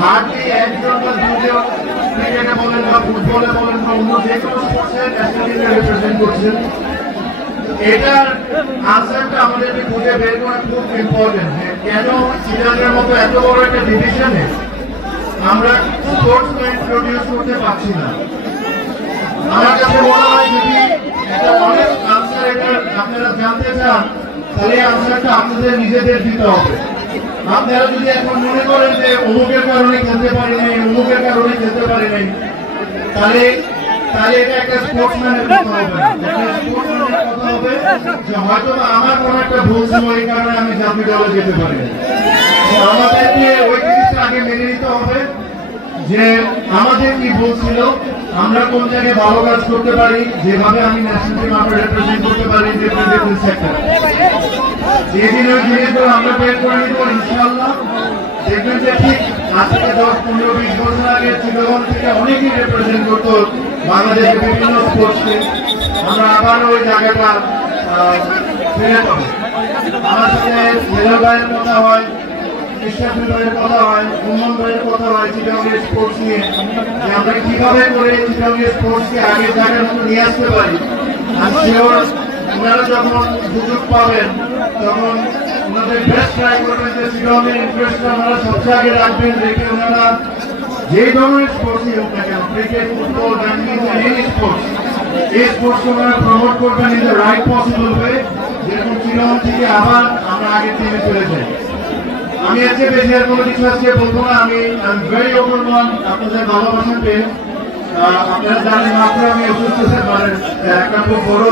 Hardly একজন বা দুজন ক্রিকেটে বলেন বা ফুটবলে বলেন বা অন্য যে কোনো স্পোর্টসে ন্যাশনাল টিমকে রিপ্রেজেন্ট করছেন। এটার আনসারটা আমাদেরকে খুঁজে বের করা খুব ইম্পর্টেন্ট যে কেন চিটাগাংয়ের মতো এত বড় একটা ডিভিশনে আমরা স্পোর্টসম্যান প্রডিউস করতে পারছি না। আমার কাছে মনে হয় যদি একটা অনেক আনসার এটা আপনারা জানতে চান তাহলে আনসারটা আপনাদের নিজেদের দিতে হবে। আপনারা যদি এখন মনে করেন যে অমুকের কারণে খেলতে পারি নাই, অমুকের কারণে খেলতে পারি নাই, তাহলে এটা একটা স্পোর্টসম্যানের কথা হবে না। একটা স্পোর্টসম্যানের কথা হবে যে হয়তো আমার কোনো একটা ভুল ছিল এই কারণে আমি জাতীয় দলে যেতে পারি না। আমাদেরকে ওই জিনিসটা আগে মেনে নিতে হবে যে আমাদের কি ভুল ছিল, আমরা কোন জায়গায় ভালো কাজ করতে পারি, যেভাবে আমি ন্যাশনাল টিম আমরা রিপ্রেজেন্ট করতে পারি ডিফারেন্ট সেক্টর। যে জিনিসগুলো আমরা বের করে নিতে পারি ইনশাআল্লাহ দেখবেন যে ঠিক আজ থেকে 10-15-20 বছর আগে চিটাগং থেকে অনেকেই রিপ্রেজেন্ট করতো বাংলাদেশের বিভিন্ন স্পোর্টসকে। আমরা আবার ওই জায়গাটা ফিরে পাবো। আমার সাথে মেজর ভাইয়ের কথা হয়, কৃষ্ণাফিল ভাইয়ের কথা হয়, মোহাম্মদ ভাইয়ের কথা হয় চিটাগংয়ের স্পোর্টস নিয়ে, যে আমরা কিভাবে করে চিটাগংয়ের স্পোর্টসকে আগের জায়গার মতো নিয়ে আসতে পারি। আর শিওর ওনারা যখন সুযোগ পাবেন তখন ওনাদের বেস্ট ট্রাই করবেন যে চিটাগংয়ের ইন্টারেস্টটা ওনারা সবচেয়ে আগে রাখবেন, রেখে ওনারা যে ধরনের স্পোর্টসই হোক না কেন, ক্রিকেট, ফুটবল, ব্যাডমিন্টন, এই স্পোর্টস, এই স্পোর্টস ওনারা প্রমোট করবেন in the right possible way, যেরকম চিটাগং থেকে আবার আমরা আগের টিমে চলে যাই। আমি আজকে বেশি আর কোনো কিছু আজকে বলবো না। আমি ভেরি ওভারওয়েলম আপনাদের ভালোবাসা পেয়ে। আপনারা জানেন মাত্র আমি অসুস্থ একটা খুব বড়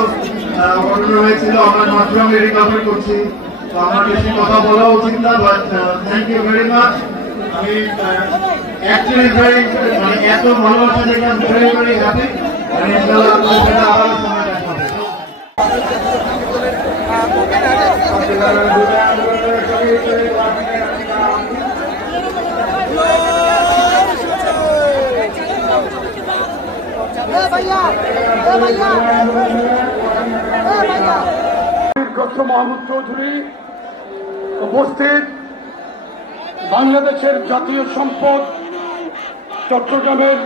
ঘটনা হয়েছিল, আমার মাত্র আমি রিকভারি করছি, তো আমার বেশি কথা বলা উচিত না, but thank you very much. আমি অ্যাকচুয়ালি ভেরি মানে এত ভালোবাসা দেখে আমি ভেরি ভেরি হ্যাপি। ইনশাআল্লাহ আপনাদের সাথে আবার সময় দেখা হবে। মাহমুদ চৌধুরী উপস্থিত, বাংলাদেশের জাতীয় সম্পদ চট্টগ্রামের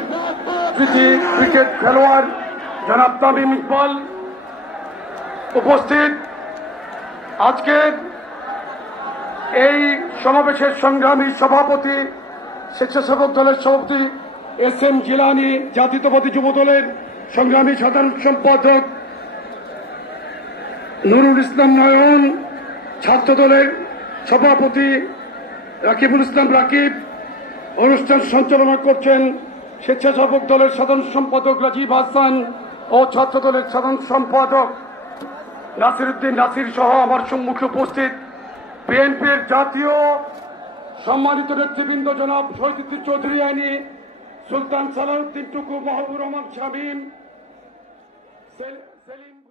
কৃতি ক্রিকেট খেলোয়াড় জনাব তামিম ইকবাল উপস্থিত, আজকের এই সমাবেশের সংগ্রামী সভাপতি, স্বেচ্ছাসেবক দলের সভাপতি SM জিলানী, জাতীয়তাবাদী যুব দলের সংগ্রামী সাধারণ সম্পাদক নুরুল ইসলাম নয়ন, ছাত্র দলের সভাপতি রাকিবুল ইসলাম রাকিব, অনুষ্ঠান সঞ্চালনা করছেন স্বেচ্ছাসেবক দলের সাধারণ সম্পাদক রাজীব হাসান ও ছাত্র দলের সাধারণ সম্পাদক নাসির উদ্দিন নাসির সহ আমার সম্মুখে উপস্থিত বিএনপির জাতীয় সম্মানিত নেতৃবৃন্দ জনাব শহীদুদ্দিন চৌধুরী আইনি, সুলতান সালাউদ্দিন টুকু, মাহবুবুর রহমান শামীম, সেলিম।